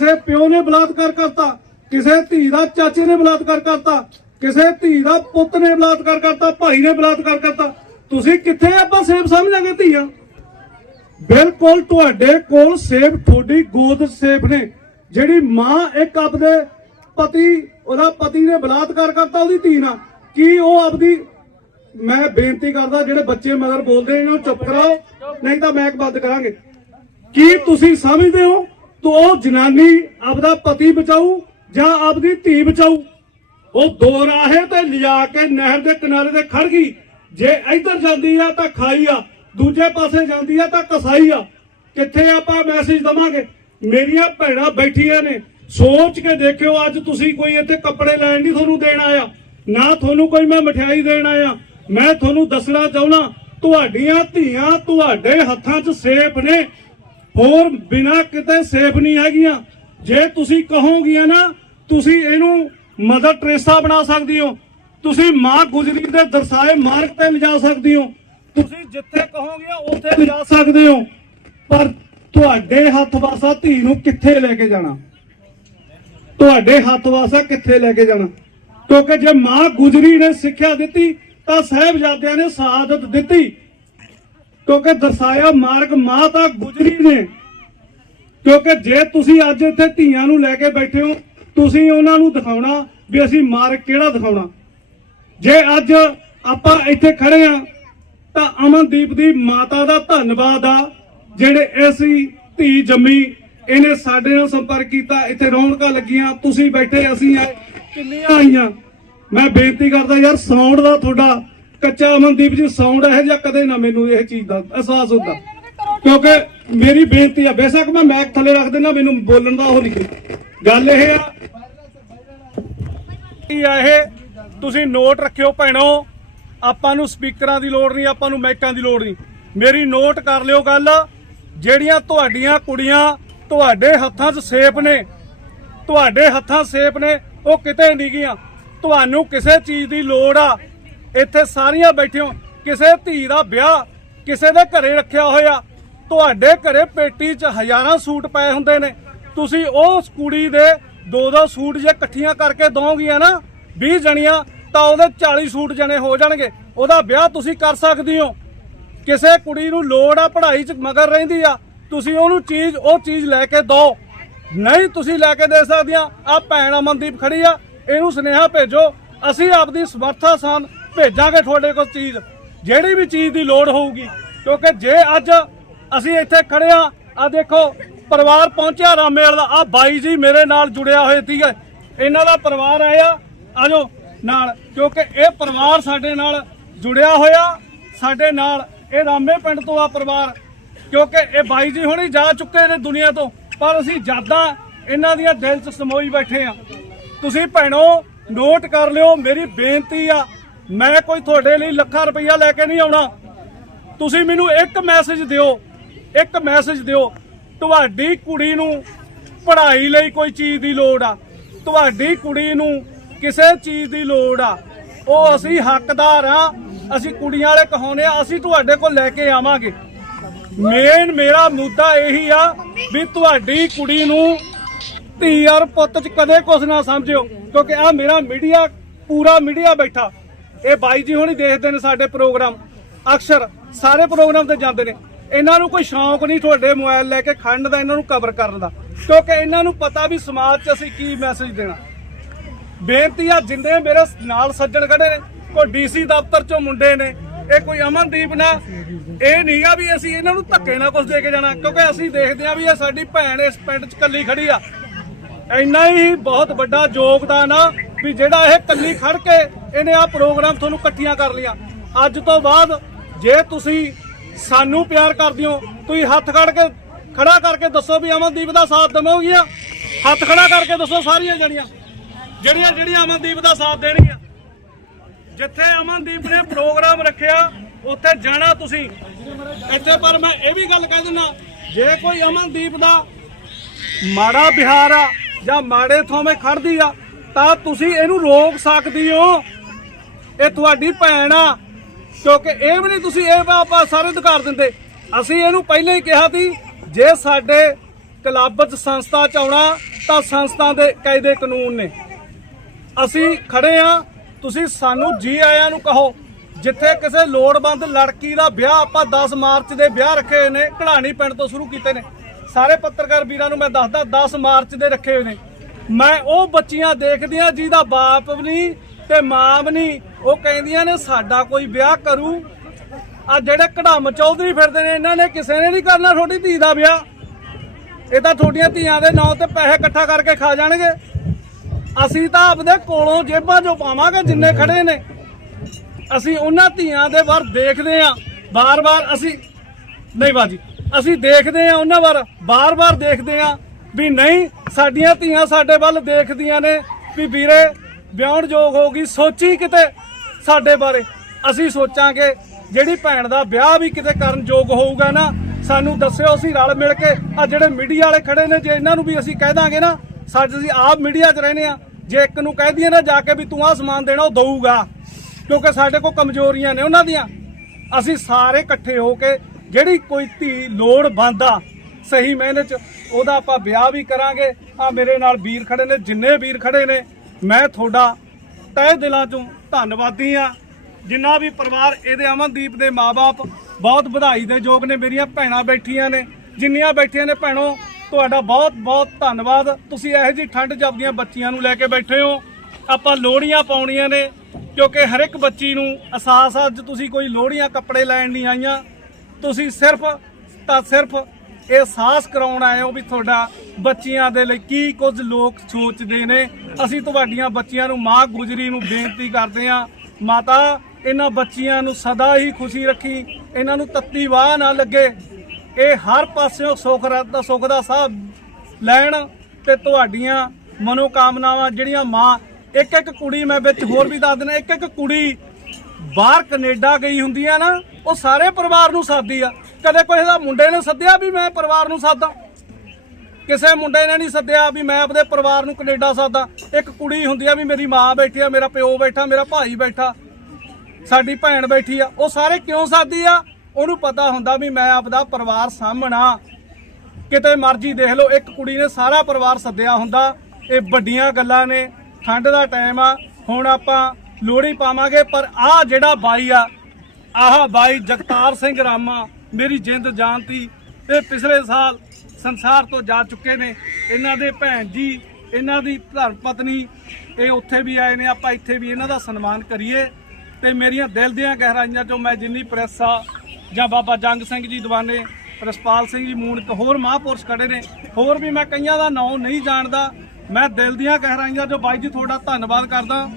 ਕਿਸੇ ਪਿਓ ਨੇ ਬਲਾਤਕਾਰ ਕਰਤਾ, ਕਿਸੇ ਧੀ ਦਾ ਚਾਚੇ ਨੇ ਬਲਾਤਕਾਰ ਕਰਤਾ, ਕਿਸੇ ਧੀ ਦਾ ਪੁੱਤ ਨੇ ਬਲਾਤਕਾਰ ਕਰਤਾ, ਭਾਈ ਨੇ ਬਲਾਤਕਾਰ ਕਰਤਾ, ਤੁਸੀਂ ਕਿੱਥੇ ਆਪਾਂ ਸੇਫ ਸਮਝਾਂਗੇ ਧੀਆਂ? ਬਿਲਕੁਲ ਤੁਹਾਡੇ ਕੋਲ ਸੇਫ ਤੁਹਾਡੀ ਗੋਦ ਸੇਫ ਨੇ, ਜਿਹੜੀ ਮਾਂ ਇੱਕ ਆਪਦੇ ਪਤੀ, ਉਹਦਾ ਪਤੀ ਨੇ ਬਲਾਤਕਾਰ ਕਰਤਾ ਉਹਦੀ ਧੀ ਨਾਲ। ਕੀ ਉਹ ਆਪਦੀ, ਮੈਂ ਬੇਨਤੀ ਕਰਦਾ, ਜਿਹੜੇ ਬੱਚੇ ਮਗਰ ਬੋਲਦੇ ਨੇ, ਇਹਨਾਂ ਨੂੰ ਚੁੱਪ ਕਰਾਓ, ਨਹੀਂ ਤਾਂ ਮੈਂ ਇੱਕ ਬੰਦ ਕਰਾਂਗੇ। ਕੀ ਤੁਸੀਂ ਸਮਝਦੇ ਹੋ? ਤੋ ਜਨਾਨੀ ਆਪਦਾ ਪਤੀ ਬਚਾਊ ਜਾਂ ਆਪਦੀ ਧੀ ਬਚਾਊ? ਉਹ ਦੋ ਰਾਹੇ ਤੇ ਲਿਜਾ ਕੇ ਨਹਿਰ ਦੇ ਕਿਨਾਰੇ ਤੇ ਖੜ ਗਈ। ਜੇ ਇੱਧਰ ਜਾਂਦੀ ਆ ਤਾਂ ਖਾਈ ਆ, ਦੂਜੇ ਪਾਸੇ ਜਾਂਦੀ ਆ ਤਾਂ ਕਸਾਈ ਆ। ਕਿੱਥੇ ਆਪਾਂ ਮੈਸੇਜ ਦਵਾਂਗੇ? ਮੇਰੀਆਂ ਭੈਣਾਂ ਬੈਠੀਆਂ ਨੇ। ਸੋਚ ਕੇ ਦੇਖਿਓ, ਅੱਜ ਤੁਸੀਂ ਕੋਈ ਇੱਥੇ ਕੱਪੜੇ ਲੈਣ ਨਹੀਂ ਤੁਹਾਨੂੰ ਦੇਣ ਆਇਆ। ਨਾ ਤੁਹਾਨੂੰ ਕੋਈ ਮੈਂ ਮਠਿਆਈ ਦੇਣ ਆਇਆ। ਮੈਂ ਤੁਹਾਨੂੰ ਦੱਸਣਾ ਚਾਹੁੰਦਾ, ਤੁਹਾਡੀਆਂ ਧੀਆਂ ਤੁਹਾਡੇ ਹੱਥਾਂ 'ਚ ਸੇਫ ਨੇ। ਹੋਰ ਬਿਨਾ ਕਿਤੇ ਸੇਫ ਨਹੀਂ ਹੈਗੀਆਂ। ਜੇ ਤੁਸੀਂ ਕਹੋਗੀਆਂ ਨਾ, ਤੁਸੀਂ ਇਹਨੂੰ ਮਦਰ ਟ੍ਰੇਸਾ ਬਣਾ ਸਕਦੀ ਹੋ। ਤੁਸੀਂ ਮਾਂ ਗੁਜਰੀ ਦੇ ਦਰਸਾਏ ਮਾਰਗ ਤੇ ਲਿਜਾ ਸਕਦੀ ਹੋ। ਤੁਸੀਂ ਜਿੱਥੇ ਕਹੋਗੇ ਉੱਥੇ ਲਿਜਾ ਸਕਦੇ ਹੋ। ਪਰ ਤੁਹਾਡੇ ਹੱਥ ਵਾਸਾ ਧੀ ਨੂੰ ਕਿੱਥੇ ਲੈ ਕੇ ਜਾਣਾ? ਤੁਹਾਡੇ ਹੱਥ ਵਾਸਾ ਕਿੱਥੇ ਲੈ ਕੇ ਜਾਣਾ? ਕਿਉਂਕਿ ਜੇ ਮਾਂ ਗੁਜਰੀ ਨੇ ਸਿੱਖਿਆ ਦਿੱਤੀ, ਤਾਂ ਸਾਹਿਬਜ਼ਾਦਿਆਂ ਨੇ ਸ਼ਹਾਦਤ ਦਿੱਤੀ। ਕਿਉਂਕਿ ਦਰਸਾਇਆ ਮਾਰਗ ਮਾਤਾ ਗੁਜਰੀ ਨੇ। ਕਿਉਂਕਿ ਜੇ ਤੁਸੀਂ ਅੱਜ ਇੱਥੇ ਧੀਆਂ ਨੂੰ ਲੈ ਕੇ ਬੈਠੇ ਹੋ, ਤੁਸੀਂ ਉਹਨਾਂ ਨੂੰ ਦਿਖਾਉਣਾ ਵੀ ਅਸੀਂ ਮਾਰਗ ਕਿਹੜਾ ਦਿਖਾਉਣਾ। ਜੇ ਅੱਜ ਆਪਾਂ ਇੱਥੇ ਖੜੇ ਆ ਤਾਂ ਅਮਨਦੀਪ ਦੀ ਮਾਤਾ ਦਾ ਧੰਨਵਾਦ ਆ, ਜਿਹੜੇ ਐਸੀ ਧੀ ਜੰਮੀ ਇਹਨੇ ਸਾਡੇ ਨਾਲ ਸੰਪਰਕ ਕੀਤਾ, ਇੱਥੇ ਰੌਣਕਾਂ ਲੱਗੀਆਂ, ਤੁਸੀਂ ਬੈਠੇ, ਅਸੀਂ ਆਏ, ਕਿੰਨੀਆਂ ਆਈਆਂ। ਮੈਂ ਬੇਨਤੀ ਕਰਦਾ ਯਾਰ, ਸਾਊਂਡ ਦਾ ਤੁਹਾਡਾ ਕੱਚਾ ਅਮਨਦੀਪ ਜੀ ਸਾਊਂਡ ਇਹੋ ਜਿਹਾ ਕਦੇ ਨਾ ਮੈਨੂੰ ਇਹ ਚੀਜ਼ ਦਾ ਅਹਿਸਾਸ ਹੁੰਦਾ। ਕਿਉਂਕਿ ਮੇਰੀ ਬੇਨਤੀ ਆ ਬੇਸ਼ੱਕ ਮੈਂ ਮੈਕ ਥੱਲੇ ਰੱਖ ਦੇਣਾ ਮੈਨੂੰ ਬੋਲਣ ਦਾ ਉਹ ਨਹੀਂ ਗੱਲ ਇਹ ਆ ਕੀ ਆ ਇਹ ਤੁਸੀਂ ਨੋਟ ਰੱਖਿਓ ਭੈਣੋ ਆਪਾਂ ਨੂੰ ਸਪੀਕਰਾਂ ਦੀ ਲੋੜ ਨਹੀਂ ਆਪਾਂ ਨੂੰ ਮਾਈਕਾਂ ਦੀ ਲੋੜ ਨਹੀਂ। ਮੇਰੀ ਨੋਟ ਕਰ ਲਿਓ ਗੱਲ ਜਿਹੜੀਆਂ ਤੁਹਾਡੀਆਂ ਕੁੜੀਆਂ ਤੁਹਾਡੇ ਹੱਥਾਂ 'ਚ ਸੇਫ ਨੇ ਤੁਹਾਡੇ ਹੱਥਾਂ ਸੇਫ ਨੇ ਉਹ ਕਿਤੇ ਨਹੀਂ ਗਈਆਂ। ਤੁਹਾਨੂੰ ਕਿਸੇ ਚੀਜ਼ ਦੀ ਲੋੜ ਆ। ਇੱਥੇ ਸਾਰੀਆਂ ਬੈਠੇ ਹੋ। ਕਿਸੇ ਧੀ ਦਾ ਵਿਆਹ, ਕਿਸੇ ਦੇ ਘਰੇ ਰੱਖਿਆ ਹੋਇਆ। ਤੁਹਾਡੇ ਘਰੇ ਪੇਟੀ 'ਚ ਹਜ਼ਾਰਾਂ ਸੂਟ ਪਏ ਹੁੰਦੇ ਨੇ। ਤੁਸੀਂ ਉਸ ਕੁੜੀ ਦੇ ਦੋ ਦੋ ਸੂਟ ਜੇ ਇਕੱਠੀਆਂ ਕਰਕੇ ਦੋਗੀਆਂ ਨਾ 20 ਜਣੀਆਂ, ਤਾਂ ਉਹਦੇ 40 ਸੂਟ ਜਣੇ ਹੋ ਜਾਣਗੇ। ਉਹਦਾ ਵਿਆਹ ਤੁਸੀਂ ਕਰ ਸਕਦੇ ਹੋ। ਕਿਸੇ ਕੁੜੀ ਨੂੰ ਲੋੜ ਆ ਪੜ੍ਹਾਈ 'ਚ ਮਗਰ ਰਹਿੰਦੀ ਆ। ਤੁਸੀਂ ਉਹਨੂੰ ਚੀਜ਼, ਉਹ ਚੀਜ਼ ਲੈ ਕੇ ਦਿਓ ਨਹੀਂ ਤੁਸੀਂ ਲੈ ਕੇ ਦੇ ਸਕਦੀਆਂ। ਆ ਭੈਣ ਅਮਨਦੀਪ ਖੜੀ ਆ। ਇਹਨੂੰ ਸੁਨੇਹਾ ਭੇਜੋ। ਅਸੀਂ ਆਪਦੀ ਸਮਰੱਥਾ ਸਾਨ ਭੇਜਾਂਗੇ ਤੁਹਾਡੇ ਕੋਲ ਚੀਜ਼। ਜਿਹੜੀ ਵੀ ਚੀਜ਼ ਦੀ ਲੋੜ ਹੋਊਗੀ। ਕਿਉਂਕਿ ਜੇ ਅੱਜ ਅਸੀਂ ਇੱਥੇ ਖੜੇ ਆ ਆ ਦੇਖੋ, ਪਰਿਵਾਰ ਪਹੁੰਚਿਆ ਰਾਮੇਲ ਦਾ ਆ ਬਾਈ ਜੀ ਮੇਰੇ ਨਾਲ ਜੁੜਿਆ ਹੋਏ ਸੀਗਾ। ਇਹਨਾਂ ਦਾ ਪਰਿਵਾਰ ਆਇਆ। ਆਜੋ ਨਾਲ। ਕਿਉਂਕਿ ਇਹ ਪਰਿਵਾਰ ਸਾਡੇ ਨਾਲ ਜੁੜਿਆ ਹੋਇਆ। ਸਾਡੇ ਨਾਲ ਇਹ ਰਾਮੇ ਪਿੰਡ ਤੋਂ ਆ ਪਰਿਵਾਰ। ਕਿਉਂਕਿ ਇਹ ਬਾਈ ਜੀ ਹੁਣੀ ਜਾ ਚੁੱਕੇ ਨੇ ਦੁਨੀਆ ਤੋਂ। ਪਰ ਅਸੀਂ ਯਾਦਾਂ ਇਹਨਾਂ ਦੀਆਂ ਦਿਲ 'ਚ ਸਮੋਈ ਬੈਠੇ ਆ ਤੁਸੀਂ ਭੈਣੋ ਨੋਟ ਕਰ ਲਿਓ। ਮੇਰੀ ਬੇਨਤੀ ਆ ਮੈਂ ਕੋਈ ਤੁਹਾਡੇ ਲਈ ਲੱਖਾਂ ਰੁਪਈਆ ਲੈ ਕੇ ਨਹੀਂ ਆਉਣਾ। ਤੁਸੀਂ ਮੈਨੂੰ ਇੱਕ ਮੈਸੇਜ ਦਿਓ, ਇੱਕ ਮੈਸੇਜ ਦਿਓ, ਤੁਹਾਡੀ ਕੁੜੀ ਨੂੰ ਪੜ੍ਹਾਈ ਲਈ ਕੋਈ ਚੀਜ਼ ਦੀ ਲੋੜ ਆ। ਤੁਹਾਡੀ ਕੁੜੀ ਨੂੰ ਕਿਸੇ ਚੀਜ਼ ਦੀ ਲੋੜ ਆ। ਉਹ ਅਸੀਂ ਹੱਕਦਾਰ ਆ, ਅਸੀਂ ਕੁੜੀਆਂ ਵਾਲੇ ਕਹਾਉਨੇ ਆ, ਅਸੀਂ ਤੁਹਾਡੇ ਕੋਲ ਲੈ ਕੇ ਆਵਾਂਗੇ। ਮੇਨ ਮੇਰਾ ਮੁੱਦਾ ਇਹੀ ਆ ਵੀ ਤੁਹਾਡੀ ਕੁੜੀ ਨੂੰ ਧੀ ਔਰ ਪੁੱਤ ਚ ਕਦੇ ਕੁਝ ਨਾ ਸਮਝਿਓ, ਕਿਉਂਕਿ ਆ ਮੇਰਾ ਮੀਡੀਆ ਪੂਰਾ ਮੀਡੀਆ ਬੈਠਾ। ਇਹ ਬਾਈ ਜੀ ਹੁਣੀ ਦੇਖਦੇ ਨੇ ਸਾਡੇ ਪ੍ਰੋਗਰਾਮ। ਅਕਸਰ ਸਾਰੇ ਪ੍ਰੋਗਰਾਮ ਤੇ ਜਾਂਦੇ ਨੇ। ਇਹਨਾਂ ਨੂੰ ਕੋਈ ਸ਼ੌਂਕ ਨਹੀਂ ਤੁਹਾਡੇ ਮੋਬਾਈਲ ਲੈ ਕੇ ਖੰਡ ਦਾ, ਇਹਨਾਂ ਨੂੰ ਕਵਰ ਕਰਨ ਦਾ। ਕਿਉਂਕਿ ਇਹਨਾਂ ਨੂੰ ਪਤਾ ਵੀ ਸਮਾਜ 'ਚ ਅਸੀਂ ਕੀ ਮੈਸੇਜ ਦੇਣਾ। ਬੇਨਤੀ ਆ ਜਿੰਦੇ ਮੇਰੇ ਨਾਲ ਸੱਜਣ ਖੜੇ ਨੇ, ਕੋਈ ਡੀਸੀ ਦਫ਼ਤਰ 'ਚੋਂ ਮੁੰਡੇ ਨੇ, ਇਹ ਕੋਈ ਅਮਨਦੀਪ ਨਾ, ਇਹ ਨਹੀਂਗਾ ਵੀ ਅਸੀਂ ਇਹਨਾਂ ਨੂੰ ਧੱਕੇ ਨਾਲ ਕੁਝ ਦੇ ਕੇ ਜਾਣਾ। ਕਿਉਂਕਿ ਅਸੀਂ ਦੇਖਦੇ ਆ ਵੀ ਇਹ ਸਾਡੀ ਭੈਣ ਇਸ ਪਿੰਡ 'ਚ ਕੱਲੀ ਖੜੀ ਆ। ਇੰਨਾ ਹੀ ਬਹੁਤ ਵੱਡਾ ਯੋਗਦਾਨ ਆ। ਵੀ ਜਿਹੜਾ ਇਹ ਕੱਲੀ ਖੜ ਕੇ ਇਹਨੇ ਆ ਪ੍ਰੋਗਰਾਮ ਤੁਹਾਨੂੰ ਇਕੱਠੀਆਂ ਕਰ ਲਿਆ ਅੱਜ ਤੋਂ ਬਾਅਦ ਜੇ ਤੁਸੀਂ ਸਾਨੂੰ ਪਿਆਰ ਕਰਦੇ ਹੋ, ਤੁਸੀਂ ਹੱਥ ਖੜ ਕੇ ਖੜਾ ਕਰਕੇ ਦੱਸੋ ਵੀ ਅਮਨਦੀਪ ਦਾ ਸਾਥ ਦੇਵੋਗੀਆਂ? ਹੱਥ ਖੜਾ ਕਰਕੇ ਦੱਸੋ ਸਾਰੀਆਂ ਜਣੀਆਂ। ਜਿਹੜੀਆਂ ਜਿਹੜੀਆਂ ਅਮਨਦੀਪ ਦਾ ਸਾਥ ਦੇਣਗੀਆਂ। ਜਿੱਥੇ ਅਮਨਦੀਪ ਨੇ ਪ੍ਰੋਗਰਾਮ ਰੱਖਿਆ, ਉੱਥੇ ਜਾਣਾ ਤੁਸੀਂ। ਇੱਥੇ ਪਰ ਮੈਂ ਇਹ ਵੀ ਗੱਲ ਕਹਿ ਦਿੰਦਾ, ਜੇ ਕੋਈ ਅਮਨਦੀਪ ਦਾ ਮਾੜਾ ਬਿਹਾਰ ਆ ਜਾਂ ਮਾੜੇ ਥੋਵੇਂ ਖੜਦੀ ਆ ਤਾਂ ਤੁਸੀਂ ਇਹਨੂੰ ਰੋਕ ਸਕਦੇ ਹੋ। ਇਹ ਤੁਹਾਡੀ ਭੈਣ ਆ, ਕਿਉਂਕਿ ਇਹ ਵੀ ਨਹੀਂ ਤੁਸੀਂ ਇਹ ਆਪਾਂ ਸਾਰੇ ਅਧਿਕਾਰ ਦਿੰਦੇ। ਅਸੀਂ ਇਹਨੂੰ ਪਹਿਲਾਂ ਹੀ ਕਿਹਾ ਸੀ, ਜੇ ਸਾਡੇ ਕਲੱਬ ਚ ਸੰਸਥਾ ਚ ਆਉਣਾ, ਤਾਂ ਸੰਸਥਾ ਦੇ ਕਾਇਦੇ ਕਾਨੂੰਨ ਨੇ। ਅਸੀਂ ਖੜੇ ਆ, ਤੁਸੀਂ ਸਾਨੂੰ ਜੀ ਆਇਆਂ ਨੂੰ ਕਹੋ, ਜਿੱਥੇ ਕਿਸੇ ਲੋੜਵੰਦ ਲੜਕੀ ਦਾ ਵਿਆਹ ਆਪਾਂ 10 ਮਾਰਚ ਦੇ ਵਿਆਹ ਰੱਖੇ ਹੋਏ ਨੇ, ਕਢਾਣੀ ਪਿੰਡ ਤੋਂ ਸ਼ੁਰੂ ਕੀਤੇ ਨੇ। ਸਾਰੇ ਪੱਤਰਕਾਰ ਵੀਰਾਂ ਨੂੰ ਮੈਂ ਦੱਸਦਾ 10 ਮਾਰਚ ਦੇ ਰੱਖੇ ਹੋਏ ਨੇ। ਮੈਂ ਉਹ ਬੱਚੀਆਂ ਦੇਖਦੀਆਂ ਜਿਹਦਾ ਬਾਪ ਵੀ ਨਹੀਂ ਤੇ ਮਾਂ ਵੀ ਨਹੀਂ। ਉਹ ਕਹਿੰਦੀਆਂ ਨੇ ਸਾਡਾ ਕੋਈ ਵਿਆਹ ਕਰੂ। ਆ ਜਿਹੜੇ ਕਢਾਮ ਚੌਧਰੀ ਫਿਰਦੇ ਨੇ, ਇਹਨਾਂ ਨੇ ਕਿਸੇ ਨੇ ਨਹੀਂ ਕਰਨਾ ਤੁਹਾਡੀ ਧੀ ਦਾ ਵਿਆਹ। ਇਹ ਤਾਂ ਤੁਹਾਡੀਆਂ ਧੀਆਂ ਦੇ ਨਾਂ ਤੇ ਪੈਸੇ ਇਕੱਠਾ ਕਰਕੇ ਖਾ ਜਾਣਗੇ। ਅਸੀਂ ਤਾਂ ਆਪਦੇ ਕੋਲੋਂ ਜੇਬਾਂ 'ਚੋਂ ਪਾਵਾਂਗੇ ਜਿੰਨੇ ਖੜੇ ਨੇ। ਅਸੀਂ ਉਹਨਾਂ ਧੀਆਂ ਦੇ ਵਾਰ ਦੇਖਦੇ ਆਂ ਬਾਰ-ਬਾਰ ਅਸੀਂ ਨਹੀਂ ਬਾਜੀ, ਅਸੀਂ ਦੇਖਦੇ ਆਂ ਉਹਨਾਂ ਵਾਰ। ਬਾਰ-ਬਾਰ ਦੇਖਦੇ ਆਂ ਵੀ ਨਹੀਂ ਸਾਡੀਆਂ ਧੀਆਂ ਸਾਡੇ ਵੱਲ ਦੇਖਦੀਆਂ ਨੇ ਵੀ ਵੀਰੇ, ਵਿਆਹਣ ਯੋਗ ਹੋ ਗਈ, ਸੋਚੀ ਕਿਤੇ ਸਾਡੇ ਬਾਰੇ। ਅਸੀਂ ਸੋਚਾਂਗੇ, ਜਿਹੜੀ ਭੈਣ ਦਾ ਵਿਆਹ ਵੀ ਕਿਤੇ ਕਰਨ ਯੋਗ ਹੋਊਗਾ ਨਾ, ਸਾਨੂੰ ਦੱਸਿਓ ਅਸੀਂ ਰਲ ਮਿਲ ਕੇ। ਆ ਜਿਹੜੇ ਮੀਡੀਆ ਵਾਲੇ ਖੜੇ ਨੇ, ਜੇ ਇਹਨਾਂ ਨੂੰ ਵੀ ਅਸੀਂ ਕਹਿ ਦਾਂਗੇ ਨਾ, ਸਾਡੇ ਅਸੀਂ ਆਪ ਮੀਡੀਆ 'ਚ ਰਹਿੰਦੇ ਆ ਜੇ ਇੱਕ ਨੂੰ ਕਹਿ ਦਈਏ ਨਾ ਜਾ ਕੇ ਵੀ ਤੂੰ ਆਹ ਸਮਾਨ ਦੇਣਾ, ਉਹ ਦਊਗਾ। ਕਿਉਂਕਿ ਸਾਡੇ ਕੋਲ ਕਮਜ਼ੋਰੀਆਂ ਨੇ ਉਹਨਾਂ ਦੀਆਂ। ਅਸੀਂ ਸਾਰੇ ਇਕੱਠੇ ਹੋ ਕੇ, ਜਿਹੜੀ ਕੋਈ ਧੀ ਲੋੜ ਬੰਦਾ ਸਹੀ ਮਿਹਨੇ ਚ ਉਹਦਾ ਆਪਾਂ ਵਿਆਹ ਵੀ ਕਰਾਂਗੇ। ਆ ਮੇਰੇ ਨਾਲ ਵੀਰ ਖੜੇ ਨੇ, ਜਿੰਨੇ ਵੀਰ ਖੜੇ ਨੇ, ਮੈਂ ਤੁਹਾਡਾ ਤਹਿ ਦਿਲਾਂ ਚੋਂ ਧੰਨਵਾਦੀ ਆ ਜਿੰਨਾ ਵੀ ਪਰਿਵਾਰ ਇਹਦੇ ਅਮਨਦੀਪ ਦੇ ਮਾਪੇ ਬਹੁਤ ਵਧਾਈ ਦੇ ਯੋਗ ਨੇ, ਮੇਰੀਆਂ ਭੈਣਾਂ ਬੈਠੀਆਂ ਨੇ। ਜਿੰਨੀਆਂ ਬੈਠੀਆਂ ਨੇ ਭੈਣੋ, ਤੁਹਾਡਾ ਬਹੁਤ ਬਹੁਤ ਧੰਨਵਾਦ। ਤੁਸੀਂ ਇਹੋ ਜਿਹੀ ਠੰਡ 'ਚ ਬੱਚੀਆਂ ਨੂੰ ਲੈ ਕੇ ਬੈਠੇ ਹੋ। ਆਪਾਂ ਲੋਹੜੀਆਂ ਪਾਉਣੀਆਂ ਨੇ, ਕਿਉਂਕਿ ਹਰ ਇੱਕ ਬੱਚੀ ਨੂੰ ਅਹਿਸਾਸ ਆ, ਅੱਜ ਤੁਸੀਂ ਕੋਈ ਲੋਹੜੀਆਂ ਕੱਪੜੇ ਲੈਣ ਨਹੀਂ ਆਈਆਂ। ਤੁਸੀਂ ਸਿਰਫ ਤਾਂ ਸਿਰਫ ਇਹ ਅਹਿਸਾਸ ਕਰਾਉਣ ਆਏ ਹੋ ਵੀ ਤੁਹਾਡਾ ਬੱਚੀਆਂ ਦੇ ਲਈ ਕੀ ਕੁਝ ਲੋਕ ਸੋਚਦੇ ਨੇ। ਅਸੀਂ ਤੁਹਾਡੀਆਂ ਬੱਚੀਆਂ ਨੂੰ ਮਾਂ ਗੁਜਰੀ ਨੂੰ ਬੇਨਤੀ ਕਰਦੇ ਹਾਂ, ਮਾਤਾ, ਇਹਨਾਂ ਬੱਚੀਆਂ ਨੂੰ ਸਦਾ ਹੀ ਖੁਸ਼ੀ ਰੱਖੀ, ਇਹਨਾਂ ਨੂੰ ਤੱਤੀ ਵਾਹ ਨਾ ਲੱਗੇ। ਇਹ ਹਰ ਪਾਸਿਓਂ ਸੁੱਖ ਰ- ਦਾ ਸੁੱਖ ਦਾ ਸਾਹ ਲੈਣ ਤੇ ਤੁਹਾਡੀਆਂ ਮਨੋਕਾਮਨਾਵਾਂ ਜਿਹੜੀਆਂ ਮਾਂ ਇੱਕ ਇੱਕ ਕੁੜੀ ਮੈਂ ਵਿੱਚ ਹੋਰ ਵੀ ਦੱਸ ਦਿੰਦਾ ਇੱਕ ਇੱਕ ਕੁੜੀ ਬਾਹਰ ਕੈਨੇਡਾ ਗਈ ਹੁੰਦੀ ਆ ਨਾ, ਉਹ ਸਾਰੇ ਪਰਿਵਾਰ ਨੂੰ ਸਾਦੀ ਆ। ਕਦੇ ਕੋਈ ਦਾ ਮੁੰਡੇ ਨੇ ਸੱਦਿਆ ਵੀ ਮੈਂ ਪਰਿਵਾਰ ਨੂੰ ਸਾਦਾ? ਕਿਸੇ ਮੁੰਡੇ ਨੇ ਨਹੀਂ ਸੱਦਿਆ ਵੀ ਮੈਂ ਆਪਦੇ ਪਰਿਵਾਰ ਨੂੰ ਕੈਨੇਡਾ ਸਾਦਾ? ਇੱਕ ਕੁੜੀ ਹੁੰਦੀ ਆ ਵੀ ਮੇਰੀ ਮਾਂ ਬੈਠੀ ਆ, ਮੇਰਾ ਪਿਓ ਬੈਠਾ, ਮੇਰਾ ਭਾਈ ਬੈਠਾ, ਸਾਡੀ ਭੈਣ ਬੈਠੀ ਆ, ਉਹ ਸਾਰੇ ਕਿਉਂ ਸਾਦੀ ਆ? ਉਹਨੂੰ ਪਤਾ ਹੁੰਦਾ ਵੀ ਮੈਂ ਆਪਦਾ ਪਰਿਵਾਰ ਸਾਹਮਣਾ ਕਿਤੇ ਮਰਜ਼ੀ ਦੇਖ ਲਓ, ਇੱਕ ਕੁੜੀ ਨੇ ਸਾਰਾ ਪਰਿਵਾਰ ਸੱਦਿਆ ਹੁੰਦਾ। ਇਹ ਵੱਡੀਆਂ ਗੱਲਾਂ ਨੇ, ਠੰਡ ਦਾ ਟਾਈਮ ਆ, ਹੁਣ ਆਪਾਂ ਲੋਹੜੀ ਪਾਵਾਂਗੇ, ਪਰ ਆਹ ਜਿਹੜਾ ਬਾਈ ਆ, ਆਹ ਬਾਈ ਜਗਤਾਰ ਸਿੰਘ ਰਾਮਾ ਮੇਰੀ ਜਿੰਦ ਜਾਨਤੀ ਇਹ ਪਿਛਲੇ ਸਾਲ ਸੰਸਾਰ ਤੋਂ ਜਾ ਚੁੱਕੇ ਨੇ। ਇਹਨਾਂ ਦੇ ਭੈਣ ਜੀ, ਇਹਨਾਂ ਦੀ ਧਰਮ ਪਤਨੀ, ਇਹ ਉੱਥੇ ਵੀ ਆਏ ਨੇ। ਆਪਾਂ ਇੱਥੇ ਵੀ ਇਹਨਾਂ ਦਾ ਸਨਮਾਨ ਕਰੀਏ ਤੇ ਮੇਰੀਆਂ ਦਿਲ ਦੀਆਂ ਗਹਿਰਾਈਆਂ ਚੋਂ ਮੈਂ ਜਿੰਨੀ ਪ੍ਰੈਸ ਆ ਜਾਂ ਬਾਬਾ ਜੰਗ ਸਿੰਘ ਜੀ ਦੀਵਾਨੇ, ਰਸਪਾਲ ਸਿੰਘ ਜੀ ਮੂਨਕ ਹੋਰ ਮਹਾਂਪੁਰਸ਼ ਖੜੇ ਨੇ। ਹੋਰ ਵੀ ਮੈਂ ਕਈਆਂ ਦਾ ਨਾਂ ਨਹੀਂ ਜਾਣਦਾ। ਮੈਂ ਦਿਲ ਦੀਆਂ ਗਹਿਰਾਈਆਂ ਚੋਂ ਬਾਈ ਜੀ, ਤੁਹਾਡਾ ਧੰਨਵਾਦ ਕਰਦਾ।